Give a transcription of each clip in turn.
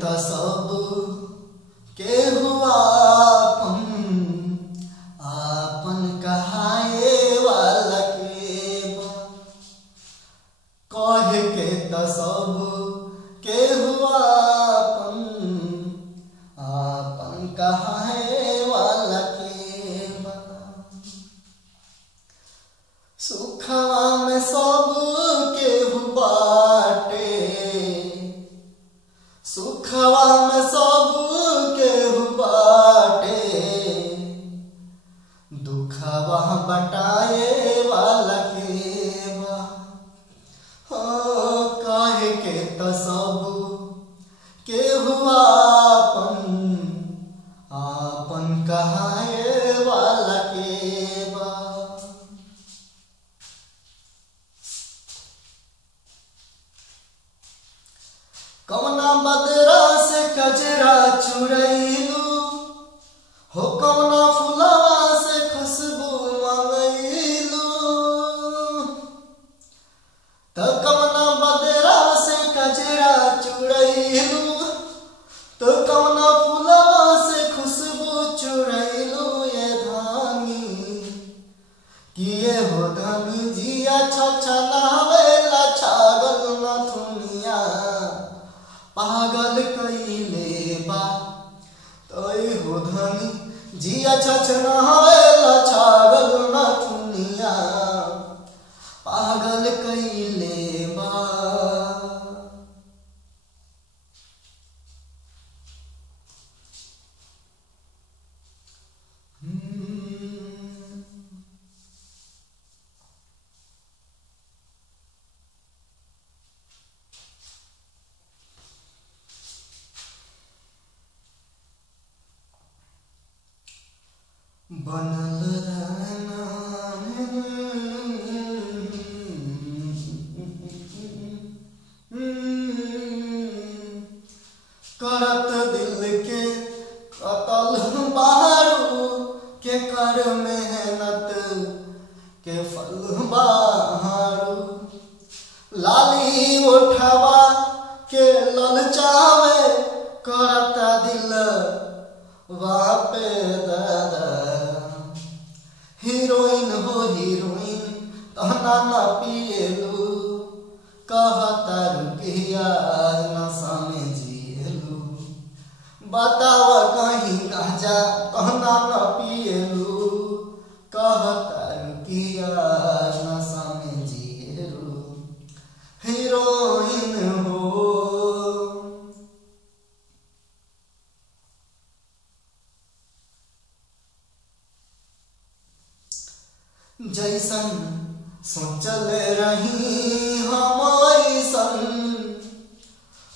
त सब केहू आपन आपन कहाए वाला के बा। कहे के त सब केहू आपन आपन कहाए वाला के बा। सुखवा में सब केहू बाटे, सुखवा में सब केहू बाटे, दुखवा बटाए वाला के बा। हो काहे के त सब केहू आपन आपन कहाए वाला के बा। कौना बदरा से कजरा चुरैलू हो, कौना फुलवा से खुशबू मंगैलू। तो कौना बदरा से कजरा चुरैलू, तो कौना फुलवा से खुशबू चुरैलू। ये धानी किए हो धानी जिया छछनावेला छागल नथुनिया पागल कइले बा। तोय हो धनी जिया छछनावेला छागल नथुनिया पागल कइले बा। बनल रहना करत दिल के कतल बारू के कर मेहनत के फल बारू। लाली उठवा के ललचावे करत दिल वापे दादा। हीरोइन हो हीरोइन तना न पिएलू, कहता रुकिया नशा में जिएलू। बताव कहीं गाजा तना न पिएलू, कहता रुकिया नशा में जिएलू। हीरोइन हो जैसन सोचल रही हम ऐसन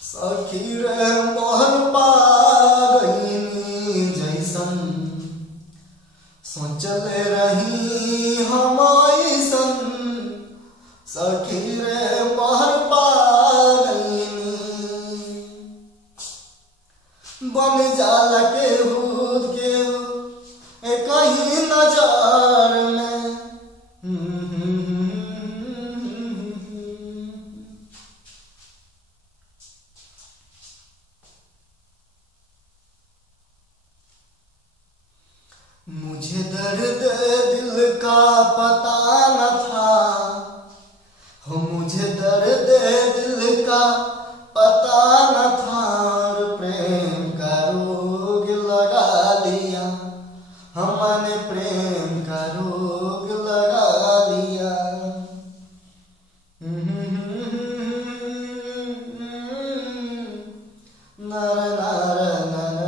सखी रे मोहन पा गईनी। जैसन सोचल रही हम ऐसन सखी रे मोहन पा गईनी। बन जाला के भूत के कहीं नजर में मुझे दर्द दिल का पता न था हो, मुझे दर्द दिल का पता न था। और प्रेम का रोग लगा लिया हमने, प्रेम का रोग लगा लिया। नर नर नर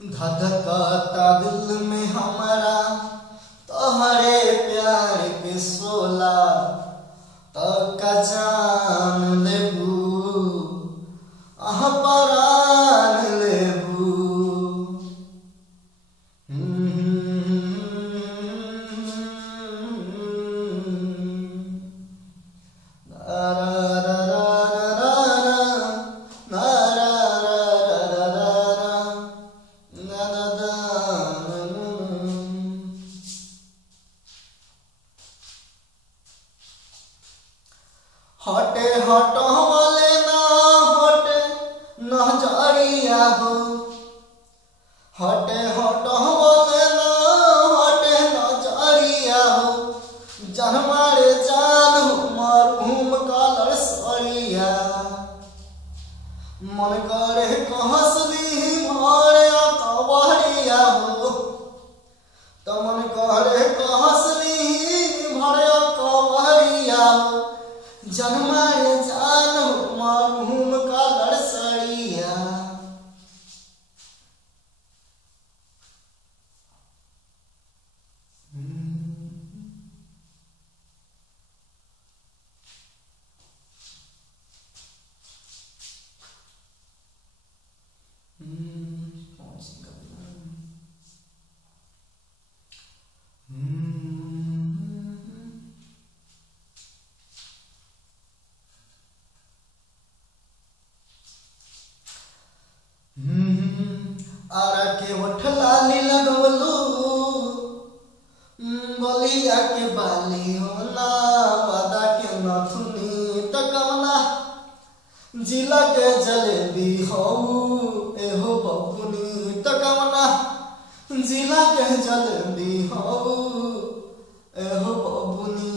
धधकाता दिल में हमारा तोहरे प्यार के सोला। तो का जान लेबू आह परान लेबू। हटे हटवले ना हटे नजरिया हो, हटे हटवले ना हटे नजरिया हो, जनमारे जान मरहूम कलर सरिया। मन करे कहसली भरे कवरिया हो, तो मन करे कहसली भरे कवरिया हो, जनमाए जान मरहूम कलर सरिया। आरा के उठला लगवलू, बलिया के बाली होना, वादा के नथुनी तकवना, जिला के जलेबी हो एहो बबुनी तकवना, जिला के जलेबी हो एहो बबुनी।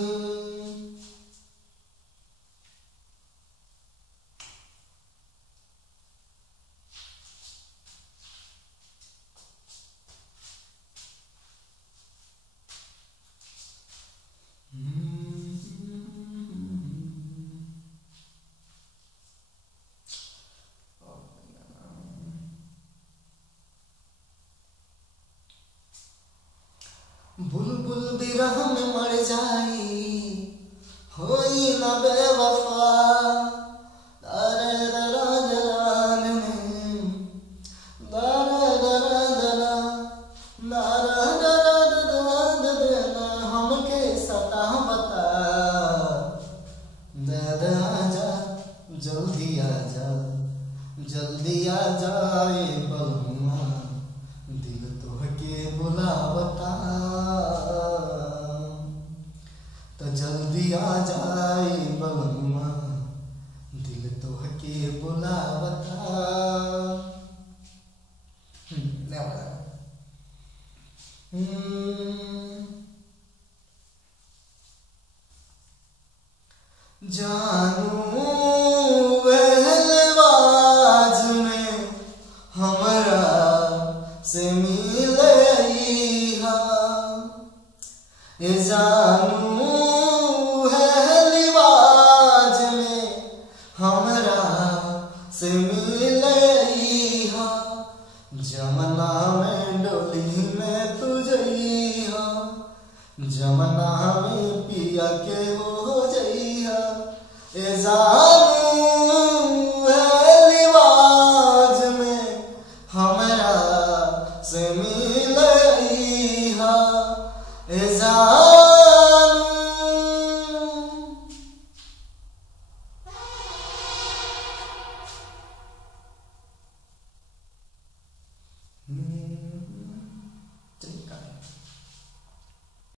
बुलबुल बिरह में मर जाई होई न बेवफा, दरे दराज में दरे दरा दरा हमके सता बता, दादा आजा जल्दी आजा जल्दी आ जाए बलुआ, दिल तोहके बुलावता, तो जल्दी आ जाए बलुआ, दिल तोहके बुलावता। जानू